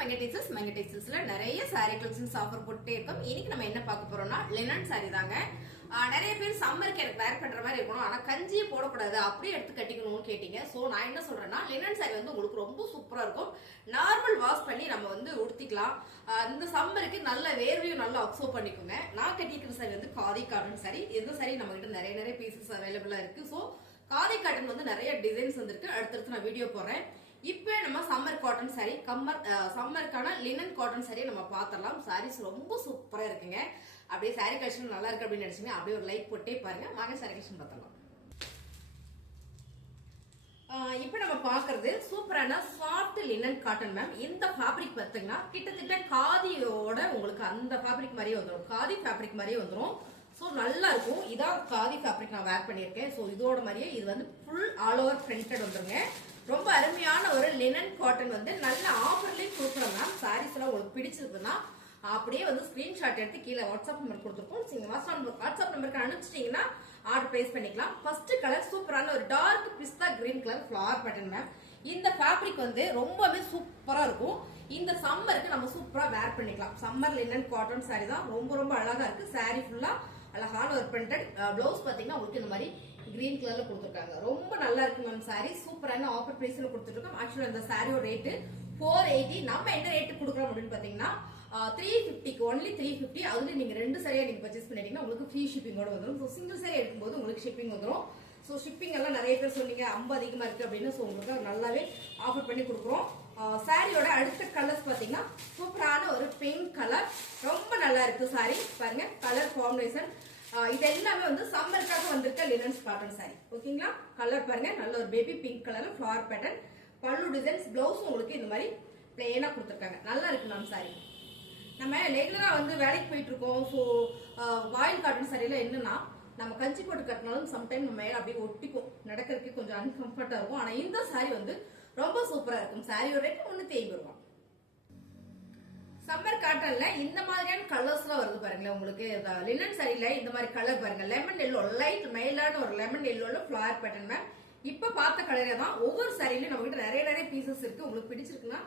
மங்கடேசஸ்ல நிறைய sorry collections offer போட்டுட்டே இருக்கோம். இன்னைக்கு நம்ம என்ன பார்க்க போறோம்னா லினன் சாரி தாங்க. நிறைய பேர் சம்மருக்கு எனக்கு வேர் பண்ற மாதிரி இருக்கணும், ஆனா கஞ்சியே போடக்கூடாது, அப்படியே எடுத்து கட்டிக்கணும்னு கேட்டீங்க. சோ நான் என்ன சொல்றேன்னா, லினன் சாரி வந்து உங்களுக்கு ரொம்ப சூப்பரா இருக்கும். நார்மல் வாஷ் பண்ணி நம்ம வந்து உடுத்திக்கலாம். இந்த சம்மருக்கு நல்ல வேர்வையும் நல்லா அப்சர்வ் பண்ணிக்கோங்க. நான் கட்டிக்கிற சாரி வந்து காதி காட்டன் சாரி. இந்த சாரி நம்ம கிட்ட நிறைய பீசஸ் அவைலபிளா இருக்கு. சோ காதி காட்டன் வந்து நிறைய டிசைன்ஸ் வந்திருக்கு. அடுத்தடுத்து நான் வீடியோ போடுறேன். இப்ப நம்ம சம்மர் காட்டன் சாரி சம்மருக்கான லினன் காட்டன் சாரியை நம்ம பாத்திரலாம். சாரீஸ் ரொம்ப சூப்பரா இருக்குங்க. அப்படியே சாரி கலெக்ஷன் நல்லா இருக்கு அப்படின்னு நினைச்சீங்க அப்படியே ஒரு லைக் போட்டே பாருங்க. வாங்க சாரி கலெக்ஷன் பார்த்தலாம். இப்ப நம்ம பாக்குறது சூப்பரான சாஃப்ட் லினன் காட்டன் மேம். இந்த ஃபேப்ரிக் பார்த்தீங்கன்னா கிட்டத்தட்ட காதியோட உங்களுக்கு அந்த ஃபேப்ரிக் மாதிரியே வந்துடும், காதி ஃபேப்ரிக் மாதிரியே வந்துடும். ஸோ நல்லா இருக்கும். இதான் காதி ஃபேப்ரிக் நான் வேர் பண்ணியிருக்கேன். ஸோ இதோட மாதிரியே இது வந்து ஃபுல் ஆல் ஓவர் பிரிண்டட் வந்துருங்க. ரொம்ப அருமையான ஒரு லினன் காட்டன் வந்து நல்ல ஆஃபர்லயும் கொடுக்குறோம் மேம். சாரீஸ் எல்லாம் உங்களுக்கு பிடிச்சிருக்குன்னா அப்படியே வந்து ஸ்கிரீன்ஷாட் எடுத்து கீழே வாட்ஸ்அப் நம்பர் கொடுத்துருக்கோம். நீங்க வாட்ஸ்அப் நம்பருக்கு அனுப்பிச்சிட்டீங்கன்னா ஆர்டர் பிளேஸ் பண்ணிக்கலாம். ஃபர்ஸ்ட் கலர் சூப்பரான ஒரு dark pista green colour flower pattern ma'am. இந்த ஃபேப்ரிக் வந்து ரொம்பவே சூப்பரா இருக்கும். இந்த சம்மருக்கு நம்ம சூப்பரா வேர் பண்ணிக்கலாம். சம்மர் லினன் காட்டன் சாரி தான். ரொம்ப அழகா இருக்கு. சாரி ஃபுல்லா அழகான ஒரு பிரிண்டட் பிளவுஸ் பாத்தீங்கன்னா உங்களுக்கு இந்த மாதிரி கிரீன் கலர்ல கொடுத்துருக்காங்க. ரொம்ப நல்லா இருக்கு மேம். சாரி சூப்பரான ஆஃபர் பிரைஸ்ல கொடுத்துருக்கோம். ஆக்சுவலா இந்த சாரியோட ரேட்டு 480. நம்ம என்ன ரேட்டு கொடுக்குறோம் அப்படின்னு பாத்தீங்கன்னா 350க்கு ஒன்லி 350. அதுல நீங்க ரெண்டு சாரியா நீங்க பர்ச்சேஸ் பண்ணிட்டீங்கன்னா உங்களுக்கு ஃப்ரீ ஷிப்பிங்கோட வந்துடும். ஸோ சிங்கிள் சாரி எடுக்கும்போது உங்களுக்கு ஷிப்பிங் வந்துடும். ஸோ ஷிப்பிங் எல்லாம் நிறைய பேர் சொன்னீங்க ரொம்ப அதிகமா இருக்கு அப்படின்னு. ஸோ உங்களுக்கு நல்லாவே ஆஃபர் பண்ணி கொடுக்குறோம். சாரியோட அடுத்த கலர்ஸ் பாத்தீங்கன்னா சூப்பரான ஒரு பிங்க் கலர். ரொம்ப நல்லா இருக்கு சாரி பாருங்க. கலர் காம்பினேஷன் இது எல்லாமே வந்து சம்மருக்காக வந்திருக்க லினன் காட்டன் சாரி. ஓகேங்களா? கலர் பாருங்க. நல்ல ஒரு பேபி பிங்க் கலர்ல ஃபிளவர் பேட்டர்ன். பல்லு டிசைன்ஸ், பிளவுஸ் உங்களுக்கு இந்த மாதிரி பிளெயினா கொடுத்துருக்காங்க. நல்லா இருக்கு மேம் சாரி. நம்ம ரெகுலரா வந்து வேலைக்கு போயிட்டு இருக்கோம். ஸோ வாயில் காட்டன் சாரியில என்னன்னா நம்ம கஞ்சி போட்டு கட்டினாலும் சம்டைம் நம்ம மேல அப்படியே ஒட்டிக்கும், நடக்கிறதுக்கு கொஞ்சம் அன்கம்ஃபர்டா இருக்கும். ஆனா இந்த சாரி வந்து ரொம்ப சூப்பரா இருக்கும். சாரியோட ரேட் 350 ரூபாய். சம்மர் காட்டன்ல இந்த மாதிரியான கலர்ஸ் எல்லாம் வருது பாருங்களேன். உங்களுக்கு லினன் சாரியில இந்த மாதிரி கலர் பாருங்க. லெமன் எல்லோ, லைட் மைல்டான ஒரு லெமன் எல்லோல ஃபிளவர் பேட்டர்ன் மேம். இப்ப பார்த்த கலரே தான். ஒவ்வொரு சாரியிலும் நம்ம கிட்ட நிறைய பீசஸ் இருக்கு. உங்களுக்கு பிடிச்சிருக்குன்னா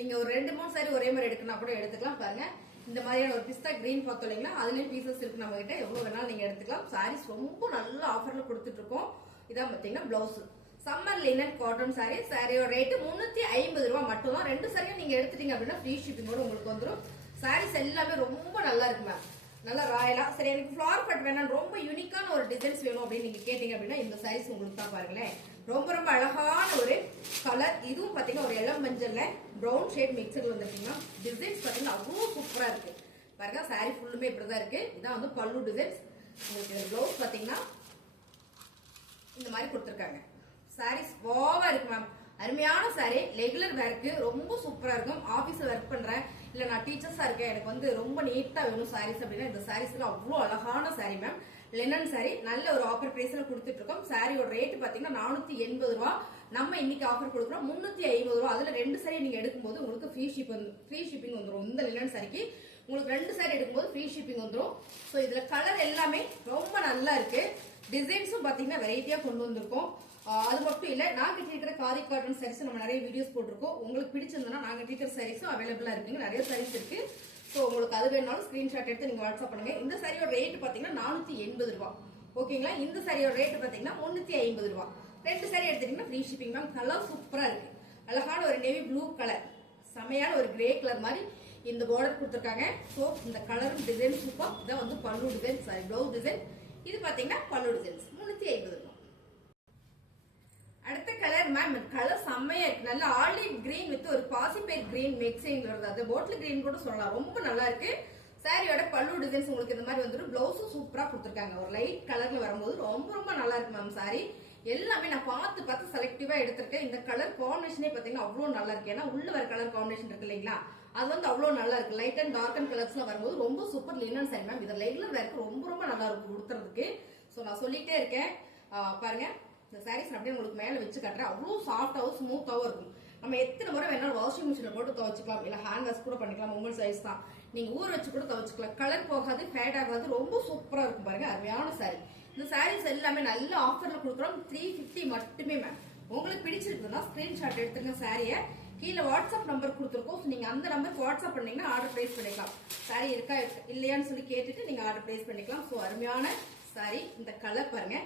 நீங்க ஒரு 2-3 சாரி ஒரே மாதிரி எடுக்கணும் கூட எடுத்துக்கலாம். பாருங்க இந்த மாதிரியான ஒரு பிஸ்தா கிரீன் பார்த்தோம் இல்லைங்களா, அதுலயும் பீசஸ் இருக்கு நம்ம கிட்ட. எவ்வளவு வேணாலும் நீங்க எடுத்துக்கலாம். சாரீஸ் ரொம்ப நல்ல ஆஃபர்ல கொடுத்துட்டு இருக்கோம். இதான் பாத்தீங்கன்னா blouse. Summer linen cotton sorry. சாரியோட ரேட்டு 350 ரூபாய் மட்டும் தான். ரெண்டு சாரியும் நீங்க எடுத்துட்டீங்க அப்படின்னா ஃப்ரீ ஷிப்பிங்கோட உங்களுக்கு வந்துடும். சாரீஸ் எல்லாமே ரொம்ப நல்லா இருக்கு மேம். நல்லா ராயலா. சரி எனக்கு ஃபிளவர் கட் வேணாம், ரொம்ப யூனிக்கான ஒரு டிசைன்ஸ் வேணும் அப்படின்னு நீங்க கேட்டீங்க அப்படின்னா இந்த சாரீஸ் உங்களுக்கு தான் பாருங்களேன். ரொம்ப அழகான ஒரு கலர். இதுவும் பாத்தீங்கன்னா ஒரு இளம் மஞ்சள்ல பிரவுன் ஷேட் மிக்சர்ல வந்துருக்கீங்கன்னா டிசைன்ஸ் பாத்தீங்கன்னா அவ்வளவு சூப்பரா இருக்கு பாருங்க. சாரி ஃபுல்லுமே இப்படிதான் இருக்கு. இதான் வந்து பல்லு டிசைன்ஸ். உங்களுக்கு பிளவுஸ் பாத்தீங்கன்னா இந்த மாதிரி கொடுத்துருக்காங்க. சாரீஸ் வாவா இருக்கு மேம். அருமையான சாரி. ரெகுலர் வேர்க்கு ரொம்ப சூப்பரா இருக்கும். ஆபீஸ்ல ஒர்க் பண்றேன், இல்ல நான் டீச்சர்ஸா இருக்கேன், எனக்கு வந்து ரொம்ப நீட்டா வேணும் சாரீஸ் அப்படின்னா இந்த சாரீஸ் எல்லாம் அவ்வளவு அழகான சாரி மேம். லினன் சாரி நல்ல ஒரு ஆஃபர் பிரைஸ்ல கொடுத்துட்டு இருக்கோம். சாரியோட ரேட் பாத்தீங்கன்னா 480 ரூபாய். நம்ம இன்னைக்கு ஆஃபர் கொடுக்குறோம் 350 ரூபாய். அதுல ரெண்டு சாரி நீங்க எடுக்கும்போது உங்களுக்கு ஃப்ரீ ஷிப்பிங் வந்துடும். இந்த லினன் சாரிக்கு உங்களுக்கு ரெண்டு சாரி எடுக்கும்போது ஃப்ரீ ஷிப்பிங் வந்துடும். ஸோ இதுல கலர் எல்லாமே ரொம்ப நல்லா இருக்கு. டிசைன்ஸும் பாத்தீங்கன்னா வெரைட்டியா கொண்டு வந்திருக்கோம். அது மட்டும் இல்ல, நாங்க கட்டிருக்கிற காதி காட்டன் சாரீஸ் நம்ம நிறைய வீடியோஸ் போட்டிருக்கோம். உங்களுக்கு பிடிச்சிருந்தா நாங்க கட்டிருக்கிற சாரீஸும் அவைலபிளா இருக்குங்க. நிறைய சாரீஸ் இருக்கு. சோ உங்களுக்கு அது வேணாலும் ஸ்கிரீன்ஷாட் எடுத்து நீங்க வாட்ஸ்அப் பண்ணுங்க. இந்த சாரியோட ரேட் பாத்தீங்கன்னா 480 ரூபாய். ஓகேங்களா? இந்த சாரியோட ரேட் பாத்தீங்கன்னா 350 ரூபாய். ரெண்டு சாரி எடுத்துட்டீங்கன்னா ஃப்ரீ ஷிப்பிங் மேம். கலர் சூப்பரா இருக்கு. அழகான ஒரு நேவி ப்ளூ கலர், செமையான ஒரு கிரே கலர் மாதிரி இந்த பார்டர் கொடுத்துருக்காங்க. சோ இந்த கலரும் டிசைன் சூப்பர். இதான் வந்து பல்லு டிசைன், சாரி பிளவுஸ் டிசைன். இது பாத்தீங்கன்னா பல்லு டிசைன்ஸ் 350 ரூபாய். அடுத்த கலர் மேம். கலர் செம்மையா இருக்கு. நல்ல ஆலிவ் கிரீன் வித் ஒரு பாசிப்பயிர் கிரீன் மிக்சிங் வருது. அது பாட்டில் கிரீன் கூட சொல்லலாம். ரொம்ப நல்லா இருக்கு. சாரியோட பல்லு டிசைன்ஸ் உங்களுக்கு இந்த மாதிரி வந்துடும். பிளவுஸும் சூப்பரா கொடுத்துருக்காங்க. ஒரு லைட் கலர்ல வரும்போது ரொம்ப நல்லா இருக்கு மேம். சாரி எல்லாமே நான் பார்த்து செலக்டிவா எடுத்திருக்கேன். இந்த கலர் காம்பினேஷனே பாத்தீங்கன்னா அவ்வளவு நல்லா இருக்கு. ஏன்னா உள்ள வர கலர் காம்பினேஷன் இருக்கு இல்லைங்களா, அது வந்து அவ்வளவு நல்லா இருக்கு. Light and dark and colours எல்லாம் வரும்போது ரொம்ப சூப்பர் லினன் சாரி மேம். இது ரெகுலர் வேர்க்கு ரொம்ப நல்லா இருக்கும் கொடுத்துறதுக்கு. சோ நான் சொல்லிட்டே இருக்கேன். பாருங்க இந்த சாரீஸ் அப்படியே உங்களுக்கு மேல வச்சு கட்டுறேன். அவ்வளவு சாஃப்டாவும் ஸ்மூத்தாவும் இருக்கும். நம்ம எத்தனை முறை வேணாலும் வாஷிங் மிஷின்ல போட்டு துவைச்சுக்கலாம், இல்ல ஹேண்ட் வாஷ் கூட பண்ணிக்கலாம். உங்கள் சைஸ் தான். நீங்க ஊற வச்சு கூட துவைச்சுக்கலாம். கலர் போகாது, ஃபேட் ஆகாது. ரொம்ப சூப்பரா இருக்கும் பாருங்க. அருமையான சாரி. இந்த சாரீஸ் எல்லாமே நல்ல ஆஃபர்ல கொடுக்குறோம். 350 மட்டுமே மேம். உங்களுக்கு பிடிச்சிருக்குதுன்னா ஸ்கிரீன்ஷாட் எடுத்துங்க சாரிய. கீழே வாட்ஸ்அப் நம்பர் கொடுத்துருக்கோம். நீங்க அந்த நம்பருக்கு வாட்ஸ்அப் பண்ணீங்கன்னா ஆர்டர் பிளேஸ் பண்ணிக்கலாம். சாரி இருக்கா இல்லையான்னு சொல்லி கேட்டுட்டு நீங்க ஆர்டர் பிளேஸ் பண்ணிக்கலாம். ஸோ அருமையான சாரி. இந்த கலர் பாருங்க,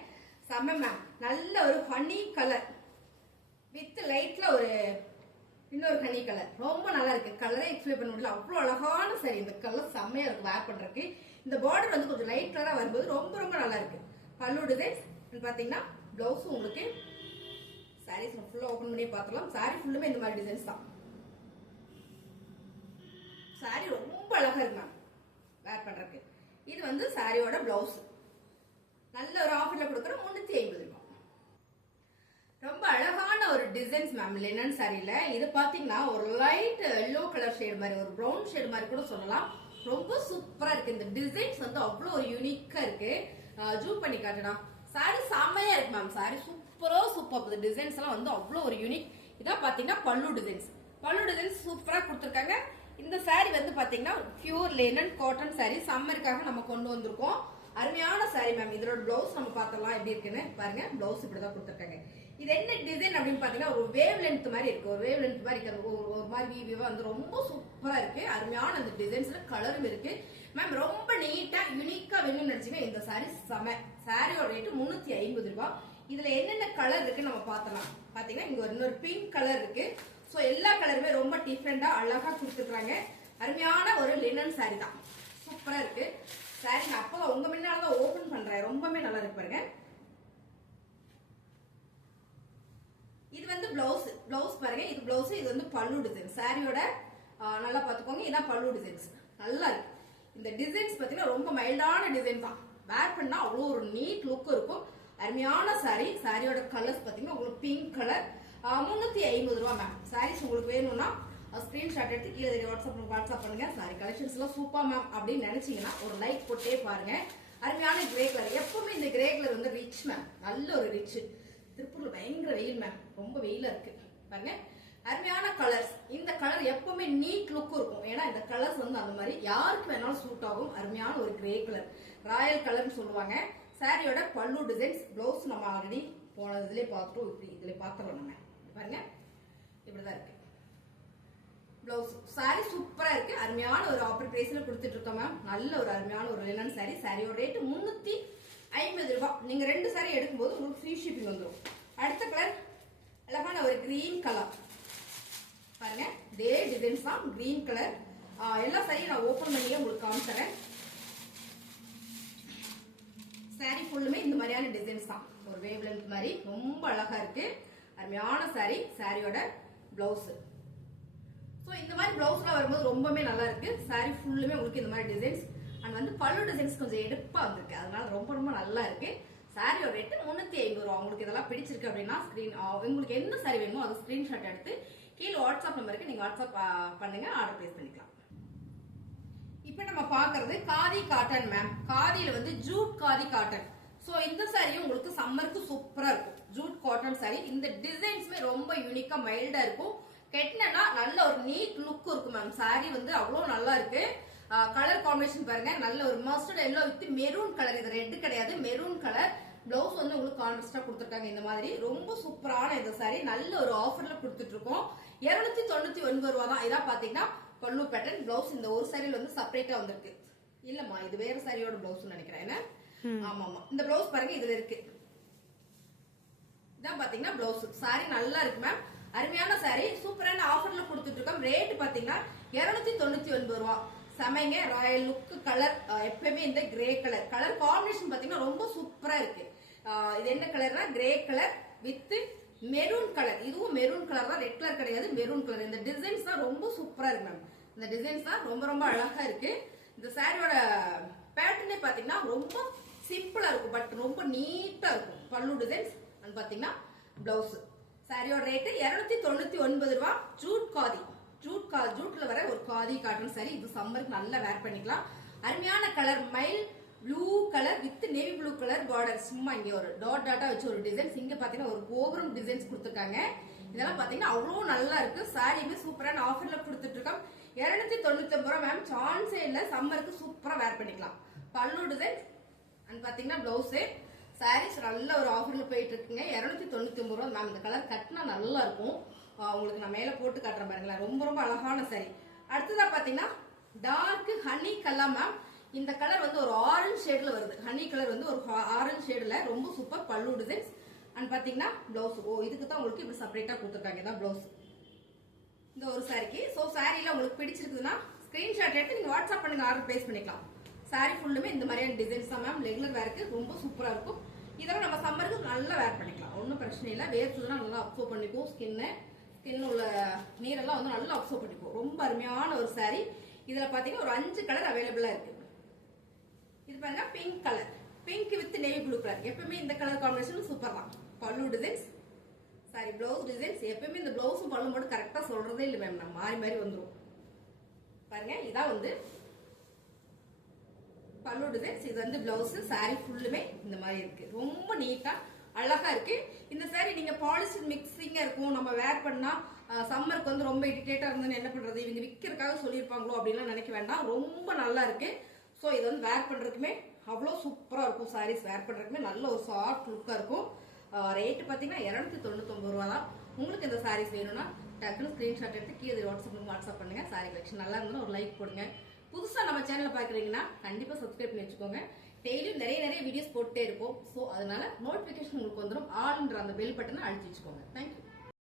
செம்ம மேம். நல்ல ஒரு ஹனி கலர் வித் லைட்ல ஒரு இன்னொரு ஹனி கலர். ரொம்ப நல்லா இருக்கு. கலரே எக்ஸ்பிளைன் பண்ண முடியல, அவ்வளவு அழகான சாரி. இந்த கலர் செம்மையா இருக்கு வேர் பண்றதுக்கு. இந்த பார்டர் வந்து கொஞ்சம் லைட் கலரா வரும்போது ரொம்ப ரொம்ப நல்லா இருக்கு. பல்லு டிசைன்ஸ் பாத்தீங்கன்னா பிளவுஸ் உங்களுக்கு சாரீஸ் ஃபுல்லா ஓபன் பண்ணி பார்த்துக்கலாம். சாரி ஃபுல்லுமே இந்த மாதிரி டிசைன்ஸ் தான். சாரி ரொம்ப அழகா இருக்கு மேம் வேர் பண்றதுக்கு. இது வந்து சாரியோட பிளவுஸ். நல்ல ஒரு ஆஃபர்ல கொடுக்குற 350 ரூபாய். ரொம்ப அழகான ஒரு டிசைன்ஸ் மேம் லினன் சாரியில. இது பாத்தீங்கன்னா ஒரு லைட் எல்லோ கலர் ஷேட் மாதிரி, ஒரு ப்ரௌன் ஷேட் மாதிரி கூட சொல்லலாம். ரொம்ப சூப்பரா இருக்கு. இந்த டிசைன்ஸ் வந்து அவ்வளவு ஒரு யூனிக்கா இருக்கு. ஜூம் பண்ணி காட்டுடா. சாரி செம்மையா இருக்கு மேம். சாரி சூப்பரா சூப்பர். இந்த டிசைன்ஸ் எல்லாம் வந்து அவ்வளவு ஒரு யூனிக். இதான் பாத்தீங்கன்னா பல்லு டிசைன்ஸ். பல்லு டிசைன்ஸ் சூப்பரா கொடுத்துருக்காங்க. இந்த சாரி வந்து பாத்தீங்கன்னா பியூர் லினன் காட்டன் சாரி. சம்மருக்காக நம்ம கொண்டு வந்திருக்கோம். அருமையான சாரி மேம். இதோட பிளவுஸ் நம்ம பார்த்தலாம் எப்படி இருக்குன்னு பாருங்க. பிளவுஸ் இப்படிதான் கொடுத்துருக்காங்க. இது என்ன டிசைன் அப்படின்னு பாத்தீங்கன்னா ஒரு வேவ் லென்த் மாதிரி இருக்கு. ஒரு வேவ் லென்த் மாதிரி இருக்கு. ஒரு மாதிரி வீவிவா வந்து ரொம்ப சூப்பரா இருக்கு. அருமையான அந்த டிசைன்ஸ்ல கலரும் இருக்கு மேம். ரொம்ப நீட்டா யூனிக்கா வேணும்னு நினைச்சீங்க இந்த சாரி செம. சாரியோட ரேட் 350 ரூபாய். இதுல என்னென்ன கலர் இருக்கு நம்ம பார்த்தலாம். பாத்தீங்கன்னா இங்க இன்னொரு பிங்க் கலர் இருக்கு. சோ எல்லா கலருமே ரொம்ப டிஃப்ரெண்டா அழகா கொடுத்துருக்காங்க. அருமையான ஒரு லினன் சாரி தான். சூப்பரா இருக்கு சாரி. நான் அப்போ உங்க முன்னாலதான் ஓபன் பண்றேன். ரொம்பவே நல்லா இருக்கு பாருங்க. இது வந்து பிளவுஸ். பிளவுஸ் பாருங்க. இது பிளவுஸ். இது வந்து பல்லு டிசைன். சாரியோட நல்லா பாத்துக்கோங்க. இதான் பல்லு டிசைன்ஸ். நல்லா இருக்கு. இந்த டிசைன்ஸ் பாத்தீங்கன்னா ரொம்ப மைல்டான டிசைன் தான். வேர் பண்ணா அவ்வளவு ஒரு நீட் லுக் இருக்கும். அருமையான சாரி. சாரியோட கலர்ஸ் பாத்தீங்கன்னா உங்களுக்கு பிங்க் கலர். 350 ரூபாய் மேம். சாரீஸ் உங்களுக்கு வேணும்னா ஸ்கிரீன்ஷாட் எடுத்து கீழே வாட்ஸ்அப் பண்ணுங்க. சாரி கலெக்ஷன்ஸ் எல்லாம் சூப்பர் மேம் அப்படின்னு நினைச்சீங்கன்னா ஒரு லைக் போட்டே பாருங்க. அருமையான கிரே கலர். எப்பவுமே இந்த கிரே கலர் வந்து ரிச் மேம். நல்ல ஒரு ரிச். திருப்பூர்ல பயங்கர வெயில் மேம். ரொம்ப வெயிலா இருக்கு பாருங்க. அருமையான கலர்ஸ். இந்த கலர் எப்பவுமே நீட் லுக் இருக்கும். ஏன்னா இந்த கலர்ஸ் வந்து அந்த மாதிரி யாருக்கு வேணாலும் சூட் ஆகும். அருமையான ஒரு கிரே கலர், ராயல் கலர்னு சொல்லுவாங்க. சாரியோட பல்லு டிசைன்ஸ். பிளவுஸ் நம்ம ஆல்ரெடி போன இதுலயே பார்த்துட்டோம். இப்படி இதுல பாத்துறோம் நம்ம பாருங்க. இப்படிதான் இருக்கு பிளவுஸ். சாரி சூப்பரா இருக்கு. அருமையான ஒரு ஆஃபர் பிரைஸ்ல கொடுத்துட்டு இருக்கோம் மேம். நல்ல ஒரு அருமையான ஒரு லினன் சாரி. சாரியோட ரேட் 350 ரூபாய். நீங்க 2 சாரி எடுக்கும்போது உங்களுக்கு ஃப்ரீ ஷிப்பிங் வந்துடும். அடுத்த கலர் அழகான ஒரு கிரீன் கலர் பாருங்க. இதே டிசைன்ஸ் தான். Green colour. எல்லா சாரியும் நான் ஓபன் பண்ணியே உங்களுக்கு காமிச்சறேன். சாரி ஃபுல்லுமே இந்த மாதிரியான டிசைன்ஸ் தான். ஒரு வேவ் லென்த் மாதிரி ரொம்ப அழகா இருக்கு. அருமையான சாரி. சாரியோட பிளவுஸ். சோ இந்த மாதிரி பிளவுஸ்லாம் வரும்போது ரொம்பவே நல்லா இருக்கு. சாரி ஃபுல்லுமே உங்களுக்கு இந்த மாதிரி டிசைன்ஸ். அண்ட் வந்து பல்லு டிசைன்ஸ் கொஞ்சம் எடுப்பா வந்திருக்கு. அதனால ரொம்ப ரொம்ப நல்லா இருக்கு. சாரியோட ரேட் 350 ரூபாய். உங்களுக்கு இதெல்லாம் பிடிச்சிருக்கு அப்படின்னா உங்களுக்கு என்ன சாரி வேணுமோ அதை ஸ்கிரீன்ஷாட் எடுத்து கீழே வாட்ஸ்அப் நம்பருக்கு நீங்க வாட்ஸ்அப் பண்ணுங்க. ஆர்டர் பிளேஸ் பண்ணிக்கலாம். இப்ப நம்ம பாக்குறது காதி காட்டன் மேம். காதியில வந்து ஜூட் காதி காட்டன். சோ இந்த சாரியும் உங்களுக்கு சம்மருக்கு சூப்பரா இருக்கும். Jude cotton sorry. இந்த டிசைன்ஸ்மே ரொம்ப யூனிக்கா மைல்டா இருக்கும். கெட்டினா நல்ல ஒரு நீட் லுக் இருக்கும் மேம். சாரி வந்து அவ்வளவு நல்லா இருக்கு. கலர் காம்பினேஷன் பாருங்க. நல்ல ஒரு mustard yellow with maroon colour. இது ரெட் கிடையாது, மெரூன் கலர். பிளவுஸ் வந்து உங்களுக்கு கான்ட்ராஸ்டா கொடுத்துருக்காங்க. இந்த மாதிரி ரொம்ப சூப்பரான இந்த சாரி. நல்ல ஒரு ஆஃபர்ல கொடுத்துட்டு இருக்கோம். 299 ரூபாய் தான். இதான் பாத்தீங்கன்னா பல்லு பேட்டர்ன். பிளவுஸ் இந்த ஒரு சாரியில வந்து செப்பரேட்டா வந்திருக்கு. இல்லம்மா இது வேற சாரியோட பிளவுஸ் நினைக்கிறேன். ஆமா ஆமா. இந்த பிளவுஸ் பாருங்க இதுல இருக்கு. இதான் பாத்தீங்கன்னா பிளவுஸ். சாரி நல்லா இருக்கு மேம். அருமையான சாரி. சூப்பரான ஆஃபர்ல கொடுத்துட்டு இருக்கோம். ரேட் பாத்தீங்கன்னா 299 ரூபாய். செமைங்க. Royal look colour. எப்பவுமே இந்த கிரே கலர். கலர் காம்பினேஷன் பாத்தீங்கன்னா ரொம்ப சூப்பரா இருக்கு. இது என்ன கலர்னா grey colour with maroon colour. இதுவும் மெரூன் கலர் தான். ரெட் கலர் கிடையாது, மெரூன் கலர். இந்த டிசைன்ஸ் தான் ரொம்ப சூப்பரா இருக்கு மேம். இந்த டிசைன்ஸ் தான் ரொம்ப ரொம்ப அழகா இருக்கு. இந்த சாரியோட பேட்டர்னே பாத்தீங்கன்னா ரொம்ப சிம்பிளா இருக்கும். பட் ரொம்ப நீட்டா இருக்கும். பல்லு டிசைன்ஸ் அண்ட் பாத்தீங்கன்னா பிளவுஸ். சாரியோட ரேட் 299 ரூபாய். ஜூட் காதி. ஜூட்ல வர ஒரு காதி காட்டன் சாரி. இது சம்மருக்கு நல்லா வேர் பண்ணிக்கலாம். அருமையான colour mile blue colour with navy blue colour border. சும்மா இங்க ஒரு டாட் டாட்டா வச்சு ஒரு டிசைன்ஸ். இங்க பாத்தீங்கன்னா ஒரு கோபுரம் டிசைன்ஸ் கொடுத்துருக்காங்க. இதெல்லாம் பாத்தீங்கன்னா அவ்வளவு நல்லா இருக்கு. சாரியுமே சூப்பரான ஆஃபர்ல கொடுத்துட்டு இருக்கோம். 299 ரூபாய் மேம். சான்ஸே இல்ல. சம்மருக்கு சூப்பரா வேர் பண்ணிக்கலாம். பல்லு டிசைன்ஸ் அண்ட் பாத்தீங்கன்னா பிளவுஸ். சாரீஸ் நல்ல ஒரு ஆஃபர்ல போயிட்டு இருக்குங்க. 299 ரூபாய் மேம். இந்த கலர் கட்டினா நல்லா இருக்கும். உங்களுக்கு நான் மேல போட்டு காட்டுறேன் பாருங்களேன். ரொம்ப ரொம்ப அழகான saree. அடுத்ததா பாத்தீங்கன்னா டார்க் ஹனி கலர் மேம். இந்த கலர் வந்து ஒரு ஆரஞ்சு ஷேட்ல வருது. ஹனி கலர் வந்து ஒரு ஆரஞ்சு ஷேட்ல ரொம்ப சூப்பர் பல்லு டிசைன்ஸ். அண்ட் பாத்தீங்கன்னா பிளவுஸ். இதுக்கு தான் உங்களுக்கு இப்படி செப்பரேட்டா கொடுத்துருக்காங்க. இதான் பிளவுஸ் இந்த ஒரு சாரிக்கு. ஸோ சாரியில உங்களுக்கு பிடிச்சிருக்குதுன்னா ஸ்கிரீன்ஷாட் எடுத்து நீங்க வாட்ஸ்அப் பண்ணுங்க, ஆர்டர் பிளேஸ் பண்ணிக்கலாம். சாரி ஃபுல்லுமே இந்த மாதிரியான டிசைன்ஸ் தான் மேம். ரெகுலர் வேருக்கு ரொம்ப சூப்பரா இருக்கும். இதெல்லாம் நம்ம சம்மருக்கு நல்லா வேர் பண்ணிக்கலாம், ஒன்றும் பிரச்சனை இல்லை. வேர்த்துலாம் நல்லா அப்சர்வ் பண்ணிக்கும். ஸ்கின் உள்ள நீரெல்லாம் வந்து நல்லா அப்சர்வ் பண்ணிக்கும். ரொம்ப அருமையான ஒரு சாரி. இதுல பாத்தீங்கன்னா ஒரு 5 கலர் அவைலபிளா இருக்கு. இது பாருங்க pink colour, pink with navy blue colour. எப்பவுமே இந்த கலர் காம்பினேஷன் சூப்பர் தான். பல்லு டிசைன்ஸ், சாரி பிளவுஸ் டிசைன்ஸ். எப்பவுமே இந்த பிளவுஸும் பல்லு மட்டும் கரெக்டா சொல்றதே இல்லை மேம், நம்ம மாறி மாறி வந்துடும். பாருங்க இதான் வந்து பல்லு டிசைன்ஸ். இது வந்து பிளவுஸ். சாரி ஃபுல்லுமே இந்த மாதிரி இருக்கு. ரொம்ப நீட்டா அழகா இருக்கு. இந்த சாரி நீங்க பாலிஸ்டர் மிக்சிங்கா இருக்கும். நம்ம வேர் பண்ணா சம்மருக்கு வந்து ரொம்ப இரிட்டேட்டா இருந்ததுன்னு என்ன பண்றது, இவங்க விற்கிறதுக்காக சொல்லியிருப்பாங்களோ அப்படின்லாம் நினைக்க வேண்டாம். ரொம்ப நல்லா இருக்கு. ஸோ இது வந்து வேர் பண்றதுக்குமே அவ்வளோ சூப்பரா இருக்கும். சாரீஸ் வேர் பண்றதுக்குமே நல்ல ஒரு சாஃப்ட் லுக்கா இருக்கும். ரேட்டு பார்த்தீங்கன்னா 299 ரூபா தான். உங்களுக்கு இந்த சாரீஸ் வேணும்னா டக்குனு ஸ்கிரீன்ஷாட் எடுத்து கீழே வாட்ஸ்அப் பண்ணுங்க. சாரி கலெக்ஷன் நல்லா இருந்தாலும் ஒரு லைக் போடுங்க. புதுசா நம்ம சேனலை பாக்குறீங்கன்னா கண்டிப்பா சப்ஸ்கிரைப் பண்ணி வச்சுக்கோங்க. டெய்லியும் நிறைய வீடியோஸ் போட்டே இருப்போம். ஸோ அதனால நோட்டிபிகேஷன் உங்களுக்கு வந்துடும். ஆல்ன்ற அந்த பெல் பட்டனை அழுத்தி வச்சுக்கோங்க. தேங்க்யூ.